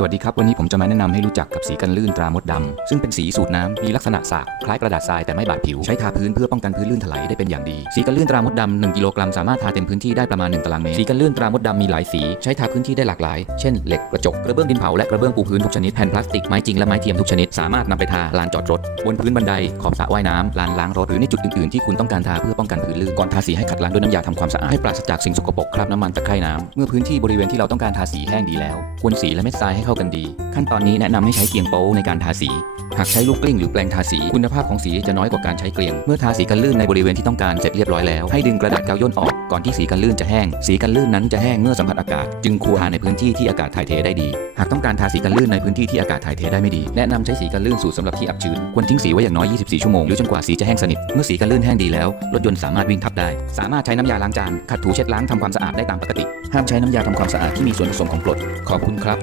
สวัสดีครับ วันนี้ผมจะมาแนะนำให้รู้จักกับสีกันลื่นตรามดดำซึ่งเป็นสีสูตรน้ำมีลักษณะสากคล้ายกระดาษทรายแต่ไม่บาดผิว ใช้ทาพื้นเพื่อป้องกันพื้นลื่นถลายได้เป็นอย่างดี สีกันลื่นตรามดดำ1กิโลกรัมสามารถทาเต็มพื้นที่ได้ประมาณ1ตารางเมตรสีกันลื่นตรามดดำมีหลายสีใช้ทาพื้นที่ได้หลากหลาย เช่นเหล็กกระจกกระเบื้องดินเผาและกระเบื้องปูพื้นทุกชนิดแผ่นพลาสติกไม้จริงและไม้เทียมทุกชนิดสามารถนำไปทาลานจอดรถบนพื้นบันไดขอบสระว่ายน้ำลานล้างรถหรือในจุดอื่นๆที่คุณต้องการทาเพื่อป้องกันพื้นลื่นก่อนทาสีให้ขัดล้างด้วยน้ำยาทำความสะอาดให้ปราศจากสิ่งสกปรกคราบน้ำมันตะไคร่น้ำเมื่อพื้นที่บริเวณที่เราต้องการทาสีแห้งดีแล้ว ควรสีและเม็ดทรายให้เข้ากันดี ขั้นตอนนี้แนะนำให้ใช้เกลียงโป๊ในการทาสี หากใช้ลูกกลิ้งหรือแปรงทาสีคุณภาพของสีจะน้อยกว่าการใช้เกลียง เมื่อทาสีกันลื่นในบริเวณที่ต้องการเสร็จเรียบร้อยแล้วให้ดึงกระดาษกาวย่นออกก่อนที่สีกันลื่นจะแห้ง สีกันลื่นนั้นจะแห้งเมื่อสัมผัสอากาศ จึงควรทาในพื้นที่ที่อากาศถ่ายเทได้ดี หากต้องการทาสีกันลื่นในพื้นที่ที่อากาศถ่ายเทได้ไม่ดี แนะนำใช้สีกันลื่นสูตรสำหรับที่อับชื้น ควรทิ้งสีไว้อย่างน้อย 24 ชั่วโมง หรือจนกว่าสีจะแห้งสนิท เมื่อสีกันลื่นแห้งดีแล้ว รถยนต์สามารถวิ่งทับได้ สามารถใช้น้ำยาล้างจาน ขัดถูเช็ดล้างทำความสะอาดได้ตามปกติ ห้ามใช้น้ำยาทำความสะอาดที่มีส่วนผสมของกรด ขอบคุณครับ